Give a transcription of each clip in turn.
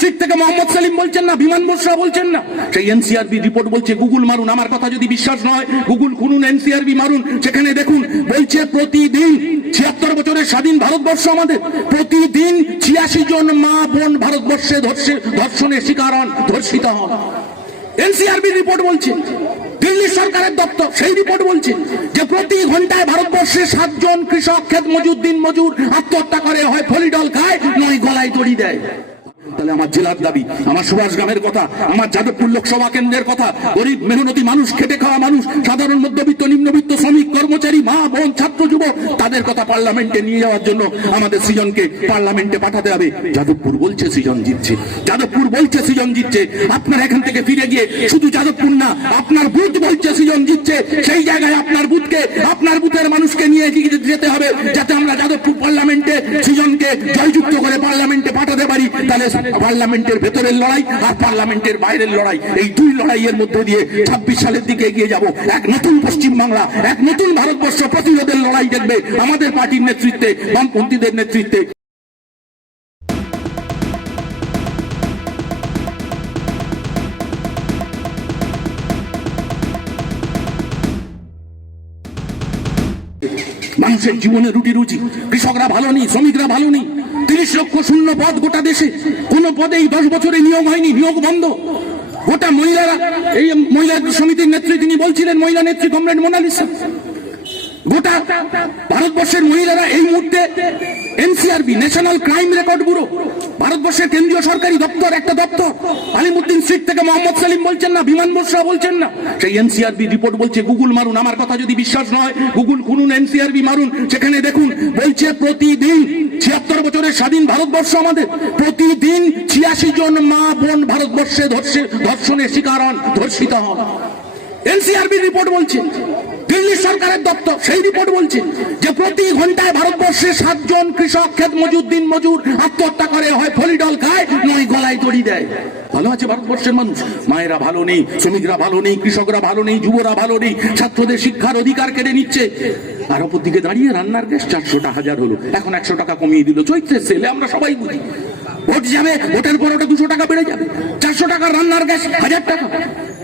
Street থেকে মোহাম্মদ সেলিম বলছেন না, বিমান বসরা বলছেন না। সেই এনসিআরবি রিপোর্ট বলছে, গুগল মারুন। আমার কথা যদি বিশ্বাস নয় গুগল খুলুন এনসিআরবি মারুন। সেখানে দেখুন, বলছে প্রতিদিন ছিয়াত্তর বছরের স্বাধীন ভারতবর্ষ আমাদের। প্রতিদিন ছিয়াশি জন মা বোন ভারতবর্ষে ধর্ষে- ধর্ষণের শিকার হন ধর্ষিত হন। এনসিআরবি রিপোর্ট বলছে, দিল্লি সরকারের দপ্তর সেই রিপোর্ট বলছে যে প্রতি ঘন্টায় ভারতবর্ষে সাতজন কৃষক, ক্ষেত মজুর, দিন মজুর আত্মহত্যা করে, হয় ফলিডল খায়, নয় গলায় দড়ি দেয়। তাহলে আমার জেলার দাবি, আমার সুভাষ গ্রামের কথা, আমার যাদবপুর লোকসভা কেন্দ্রের কথা। গরিব, মেহনতি মানুষ, খেটে খাওয়া মানুষ, সাধারণ মধ্যবিত্ত, নিম্নবিত্ত শ্রমিক, কর্মচারী, মা, বোন, ছাত্র, যুবক, তাদের কথা পার্লামেন্টে নিয়ে যাওয়ার জন্য আমাদের সৃজনকে পার্লামেন্টে পাঠাতে হবে। যাদবপুর বলছে সৃজন জিতছে। যাদবপুর বলছে সৃজন জিতছে। আপনার এখান থেকে ফিরে গিয়ে শুধু যাদবপুর না, আপনার বুথ বলছে সৃজন জিতছে। সেই জায়গায় আপনার বুথকে, আপনার বুথের মানুষকে নিয়ে যেতে হবে, যাতে আমরা যাদবপুর পার্লামেন্টে সৃজনকে জয়যুক্ত করে পার্লামেন্টে পাঠাতে পারি। তাহলে পার্লামেন্টের ভেতরের লড়াই আর পার্লামেন্টের বাইরের লড়াই। এই দুই লড়াইয়ের মধ্যে দিয়ে ছাব্বিশ সালের দিকে এগিয়ে যাব। এক নতুন পশ্চিম বাংলা এক নতুন ভারতবর্ষ প্রতিরোধের লড়াই দেখবে আমাদের পার্টির নেতৃত্বে, বামপন্থীদের নেতৃত্বে। মানুষের জীবনে রুটি রুচি, কৃষকরা ভালো নেই, শ্রমিকরা ভালো নেই। তিরিশ লক্ষ শূন্য পদ গোটা দেশে। কোন পদে এই দশ বছরে নিয়োগ হয়নি, নিয়োগ বন্ধ। গোটা মহিলারা, এই মহিলা সমিতির নেত্রী তিনি বলছিলেন, মহিলা নেত্রী কমরেড মোনালিসা। গোটা ভারতবর্ষের মহিলারা এই মুহূর্তে NCRB, national crime record bureau. ভারতবর্ষের কেন্দ্রীয় সরকারি দপ্তর, একটা দপ্তর। আলিমুদ্দিন স্ট্রিট থেকে মোহাম্মদ সালিম বলছেন না, বিমান বসরা বলছেন না। সেই এনসিআরবি রিপোর্ট বলছে, গুগল মারুন, আমার কথা যদি বিশ্বাস নয় গুগল খুলুন এনসিআরবি মারুন, সেখানে দেখুন, বলছে প্রতিদিন ছিয়াত্তর বছরের স্বাধীন ভারতবর্ষ আমাদের। প্রতিদিন ছিয়াশি জন মা, বোন ভারতবর্ষে ধর্ষে ধর্ষণের শিকার হন, ধর্ষিত হন। এনসিআরবি রিপোর্ট বলছে সরকারের দপ্তর, সেই রিপোর্ট বলছে যে প্রতি ঘন্টায় ভারতবর্ষে সাতজন কৃষক ক্ষেত মজুর, দিন মজুর আত্মহত্যা করে, হয় ফলিডল খায়, নয় গলায় দড়ি দেয়। ভালো আছে ভারতবর্ষের মানুষ? মায়েরা ভালো নেই, শ্রমিকরা ভালো নেই, কৃষকরা ভালো নেই, যুবরা ভালো নেই, ছাত্রদের শিক্ষার অধিকার কেড়ে নিচ্ছে। আর অপর দিকে দাঁড়িয়ে রান্নার গ্যাস চারশোটা হাজার হলো। এখন একশো টাকা কমিয়ে দিল। চৈত্রের সেলে আমরা সবাই বুঝি। ভোট যাবে, ভোটের পর ওটা দুশো টাকা বেড়ে যাবে। চারশো টাকা রান্নার গ্যাস হাজার টাকা।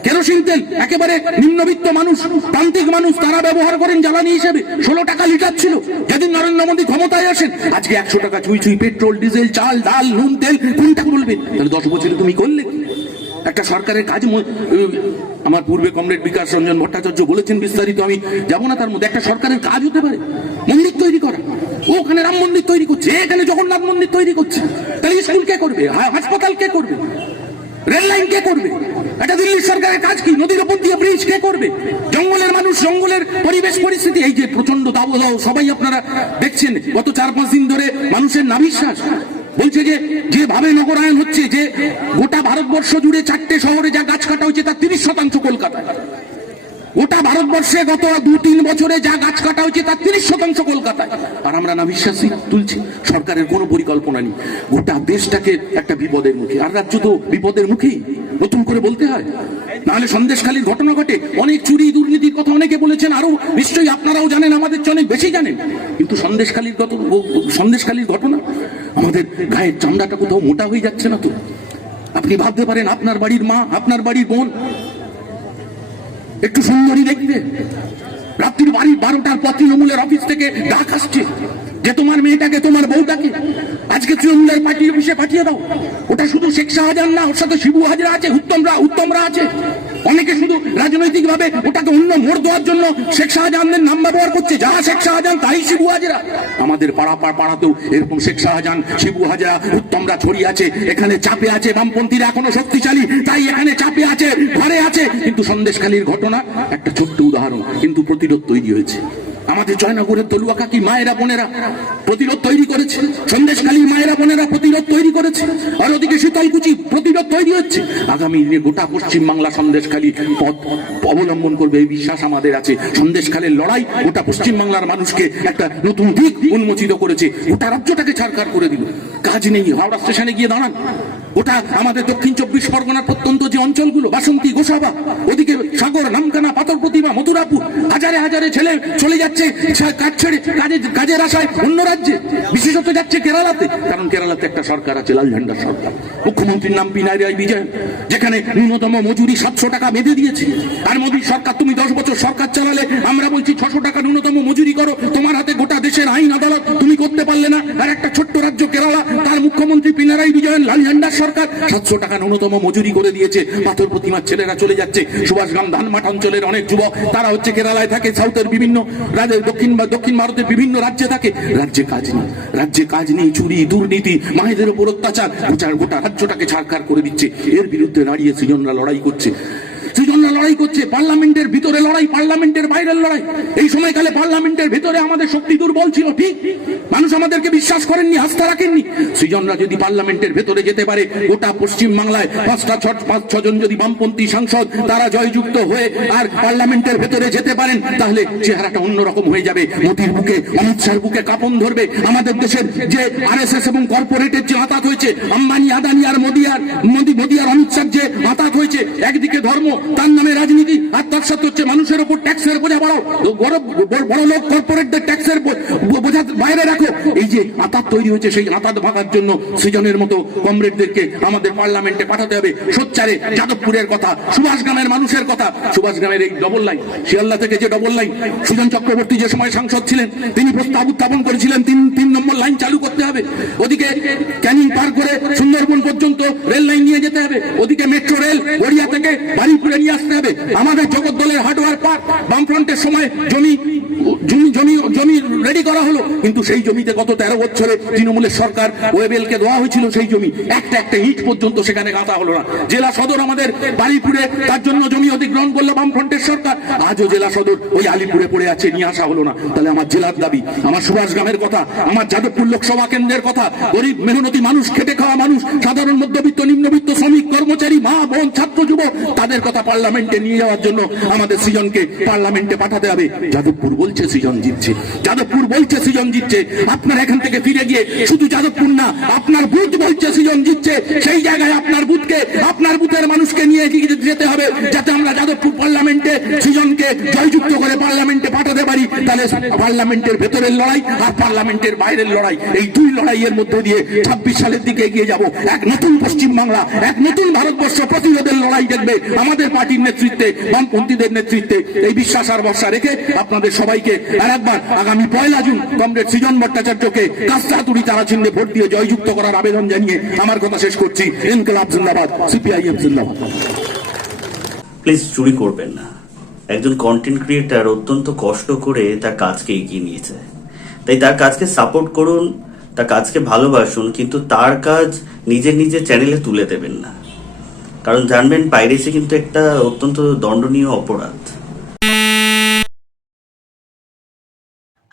কেরোসিন তেল, একেবারে নিম্নবিত্ত মানুষ, প্রান্তিক মানুষ, তারা ব্যবহার করেন জ্বালানি হিসেবে। ষোলো টাকা লিটার ছিল। যেদিন নরেন্দ্র মোদী ক্ষমতায় আসেন, আজকে একশো টাকা ছুঁই ছুঁই পেট্রোল, ডিজেল, চাল, ডাল, নুন, তেল, কোনটা বলবে তাহলে দশ বছরে তুমি করলে একটা সরকারের কাজ আমার পূর্বে কমরেড বিকাশ রঞ্জন ভট্টাচার্য বলেছেন বিস্তারিত, আমি যাব না তার মধ্যে। একটা সরকারের কাজ হতে পারে। মন্দির তৈরি করা। ওখানে রাম মন্দির তৈরি করছে। এখানে জগন্নাথ মন্দির তৈরি করছে। তাহলে স্কুল কে করবে? হাসপাতাল কে করবে? রেল লাইন কে করবে? এটা দিল্লির সরকারের কাজ কি? নদীর উপর দিয়ে ব্রিজ কে করবে? জঙ্গলের মানুষ, জঙ্গলের পরিবেশ, পরিস্থিতি, এই যে প্রচণ্ড দাবদাহ, সবাই আপনারা দেখছেন, গত চার পাঁচ দিন ধরে মানুষের নাবিশ্বাস বলছে যে যেভাবে নগরায়ন হচ্ছে, যে গোটা ভারতবর্ষ জুড়ে চারটে শহরে যা গাছ কাটা হয়েছে, তার তিরিশ শতাংশ কলকাতায় গোটা ভারতবর্ষে গত দু তিন বছরে যা গাছ কাটা হয়েছে তার তিরিশ শতাংশ কলকাতায়। আর আমরা না বিশ্বাসী তুলছি, সরকারের কোনো পরিকল্পনা নেই। গোটা দেশটাকে একটা বিপদের মুখে। আর রাজ্য তো বিপদের মুখেই। নতুন করে বলতে হয়। নাহলে সন্দেশখালীর ঘটনা ঘটে। অনেক চুরি, দুর্নীতির কথা অনেকে বলেছেন। আরও নিশ্চয়ই আপনারাও জানেন, আমাদের চেয়ে অনেক বেশি জানেন। কিন্তু সন্দেশখালীর গত সন্দেশখালীর ঘটনা, আমাদের গায়ের চামড়াটা কোথাও মোটা হয়ে যাচ্ছে না তো? আপনি ভাবতে পারেন, আপনার বাড়ির মা, আপনার বাড়ির বোন একটু সুন্দরী দেখবে রাত্রির বাড়ি বারোটার পর তৃণমূলের অফিস থেকে ডাক আসছে যে তোমার মেয়েটাকে, তোমার বউটাকে আজকে তৃণমূলের পার্টি অফিসে পাঠিয়ে দাও। ওটা শুধু শেখ শাহজাহান না, ওর সাথে শিবু হাজরা আছে, উত্তমরা উত্তমরা আছে। অনেকে শুধু রাজনৈতিক ভাবে ওটাকে অন্য মোড় দেওয়ার জন্য শেখ শাহজাহানের নাম ব্যবহার করছে। যারা শেখ শাহজাহান তাই শিবু হাজরা। আমাদের পাড়া পাড়া পাড়াতেও এরকম শেখ শাহজাহান, শিবু হাজরা, উত্তমরা ছড়িয়ে আছে, এখানে চাপে আছে, বামপন্থীরা এখনও শক্তিশালী, তাই এখানে চাপে আছে, ঘরে আছে। কিন্তু সন্দেশখালীর ঘটনা, একটা ছোট্ট উদাহরণ, কিন্তু প্রতিরোধ তৈরি হয়েছে। আমাদের জয়নগরের তলুয়া কাকি মায়েরা বোনেরা প্রতিরোধ তৈরি করেছে সন্দেশখালীর মায়েরা বোনেরা প্রতিরোধ তৈরি করেছে, আর ওদিকে শীতলকুচি প্রতিরোধ তৈরি হচ্ছে। আগামী দিনে গোটা পশ্চিম বাংলা সন্দেশখালী পথ অবলম্বন করবে, এই বিশ্বাস আমাদের আছে। সন্দেশখালের লড়াই গোটা পশ্চিম বাংলার মানুষকে একটা নতুন দিক উন্মোচিত করেছে। গোটা রাজ্যটাকে ছাড়কার করে দিল। কাজ নেই, হাওড়া স্টেশনে গিয়ে দাঁড়ান। ওটা আমাদের দক্ষিণ চব্বিশ পরগনার প্রত্যন্ত যে অঞ্চলগুলো, বাসন্তী, গোসাবা, ওদিকে সাগর নামখানা পাথর প্রতিমা, মথুরাপুর, হাজারে হাজারে ছেলে চলে যাচ্ছে কাজ ছেড়ে কাজে কাজের আশায় অন্য রাজ্যে, বিশেষত যাচ্ছে কেরালাতে। কারণ কেরালাতে একটা সরকার আছে, লাল ঝান্ডার সরকার। মুখ্যমন্ত্রীর নাম পিনাই রায় বিজয়ন যেখানে ন্যূনতম মজুরি সাতশো টাকা বেঁধে দিয়েছে। আর মোদী সরকার, তুমি দশ বছর সরকার চালালে, আমরা বলছি ছশো টাকা ন্যূনতম মজুরি করো, তোমার হাতে গোটা দেশের আইন আদালত, তুমি করতে পারলে না। আর একটা ছোট্ট রাজ্য, কেরালা, তার মুখ্যমন্ত্রী পিনারাই বিজয়ন লাল ঝান্ডার সরকার সাতশো টাকা ন্যূনতম মজুরি করে দিয়েছে। পাথর প্রতিমার ছেলেরা চলে যাচ্ছে। সুভাষগ্রাম ধানমাট অঞ্চলের অনেক যুবক। তারা হচ্ছে কেরালায় থাকে, সাউথের বিভিন্ন রাজ্যের দক্ষিণ বা দক্ষিণ ভারতের বিভিন্ন রাজ্যে থাকে। রাজ্যে কাজ নেই। রাজ্যে কাজ নেই, চুরি, দুর্নীতি, মাহেদের উপর অত্যাচার। গোটা রাজ্যটাকে ছাড়খাড় করে দিচ্ছে। এর বিরুদ্ধে দাঁড়িয়ে সৃজনরা লড়াই করছে। সৃজনরা লড়াই করছে, পার্লামেন্টের ভিতরে লড়াই, পার্লামেন্টের বাইরের লড়াই। এই সময়কালে পার্লামেন্টের ভিতরে আমাদের শক্তি দুর্বল ছিল, ঠিক? মানুষ আমাদেরকে বিশ্বাস করেননি, আস্থা রাখেননি। সৃজনরা যদি পার্লামেন্টের ভেতরে যেতে পারে, গোটা পশ্চিম বাংলায় পাঁচটা ছ পাঁচ, ছজন যদি বামপন্থী সাংসদ, তারা জয়যুক্ত হয়ে আর পার্লামেন্টের ভেতরে যেতে পারেন, তাহলে চেহারাটা অন্যরকম হয়ে যাবে। মোদীর বুকে, অমিত শাহর বুকে কাপন ধরবে। আমাদের দেশের যে আরএসএস এবং কর্পোরেটের যে আতাত হয়েছে, আম্বানি, আদানি আর মোদি আর মোদি মোদি আর অমিত শাহ যে আতাত হয়েছে, একদিকে ধর্ম, তার নামে রাজনীতি, আর তার সাথে হচ্ছে মানুষের উপর ট্যাক্সের বোঝা বাড়াও বড়, বড়- লোক কর্পোরেটদের ট্যাক্সের বোঝা বাইরে রাখো। এই যে আতাত তৈরি হয়েছে, সেই আতাত ভাঙার জন্য সৃজনের মতো কমরেডদেরকে আমাদের পার্লামেন্টে পাঠাতে হবে। সোচ্চারে যাদবপুরের কথা, সুভাষ গ্রামের মানুষের কথা। সুভাষ গ্রামের এই ডবল লাইন শিয়ালদা থেকে যে ডবল লাইন সুজন চক্রবর্তী যে সময় সাংসদ ছিলেন, তিনি প্রস্তাব উত্থাপন করেছিলেন, তিন তিন নম্বর লাইন চালু করতে হবে। ওদিকে ক্যানিং পার করে সুন্দরবন পর্যন্ত রেল লাইন নিয়ে যেতে হবে। ওদিকে মেট্রো রেল গড়িয়া থেকে বাড়িপুরে নিয়ে আসতে হবে। আমাদের জগদ্দলের হার্ডওয়ার পার্ক বামফ্রন্টের সময় জমি জমি জমি জমি রেডি করা হলো। কিন্তু সেই জমিতে গত তেরো বছরে তৃণমূলের সরকার ওয়েবেলকে দেওয়া হয়েছিল সেই জমি। একটা একটা ইট পর্যন্ত সেখানে গাঁথা হলো না। জেলা সদর আমাদের বাড়িপুরে তার জন্য জমি অধিগ্রহণ করল বামফ্রন্টের সরকার। আজও জেলা সদর ওই আলিপুরে পড়ে আছে, নিয়ে আসা হলো না। তাহলে আমার জেলার দাবি, আমার সুভাষ গ্রামের কথা, আমার যাদবপুর লোকসভা কেন্দ্রের কথা, গরিব, মেহনতি মানুষ, খেটে খাওয়া মানুষ, সাধারণ মধ্যবিত্ত, নিম্নবিত্ত শ্রমিক, কর্মচারী, মা, বোন, ছাত্র, যুবক, তাদের কথা পার্লামেন্টে নিয়ে যাওয়ার জন্য আমাদের সৃজনকে পার্লামেন্টে পাঠাতে হবে। যাদবপুর বলছে সৃজন জিতছে। যাদবপুর বলছে সৃজন জিতছে, আপনার এখান থেকে ফিরে গিয়ে শুধু যাদবপুর না, আপনার বুথ বলছে সৃজন জিতছে, সেই জায়গায় আপনার বুথকে, আপনার বুথের মানুষকে নিয়ে যেতে হবে, যাতে আমরা যাদবপুর পার্লামেন্টে সৃজনকে জয়যুক্ত করে পার্লামেন্টে পাঠাতে পারি। তাহলে পার্লামেন্টের ভেতরের লড়াই আর পার্লামেন্টের বাইরের লড়াই, এই দুই লড়াইয়ের মধ্যে দিয়ে ছাব্বিশ সালের দিকে এগিয়ে যাব। এক নতুন পশ্চিম বাংলা এক নতুন ভারতবর্ষ প্রতিরোধের লড়াই দেখবে আমাদের পার্টির নেতৃত্বে, বামপন্থীদের নেতৃত্বে। এই বিশ্বাস আর ভরসা রেখে আপনাদের সবাইকে আর একবার আগামী পয়লা জুন কমরেড সৃজন ভট্টাচার্যকে কাস্তাতুরি তারা চিহ্নে ভোট দিয়ে জয়যুক্ত করার আবেদন জানিয়ে আমার কথা শেষ করছি। ইনকলাব জিন্দাবাদ, সিপিআইএম জিন্দাবাদ। প্লিজ চুরি করবেন না। একজন কন্টেন্ট ক্রিয়েটার অত্যন্ত কষ্ট করে তার কাজকে এগিয়ে নিয়েছে। তাই তার কাজকে সাপোর্ট করুন, তার কাজকে ভালোবাসুন, কিন্তু তার কাজ নিজের নিজের চ্যানেলে তুলে দেবেন না। কারণ জানবেন পাইরেসি কিন্তু একটা অত্যন্ত দণ্ডনীয় অপরাধ।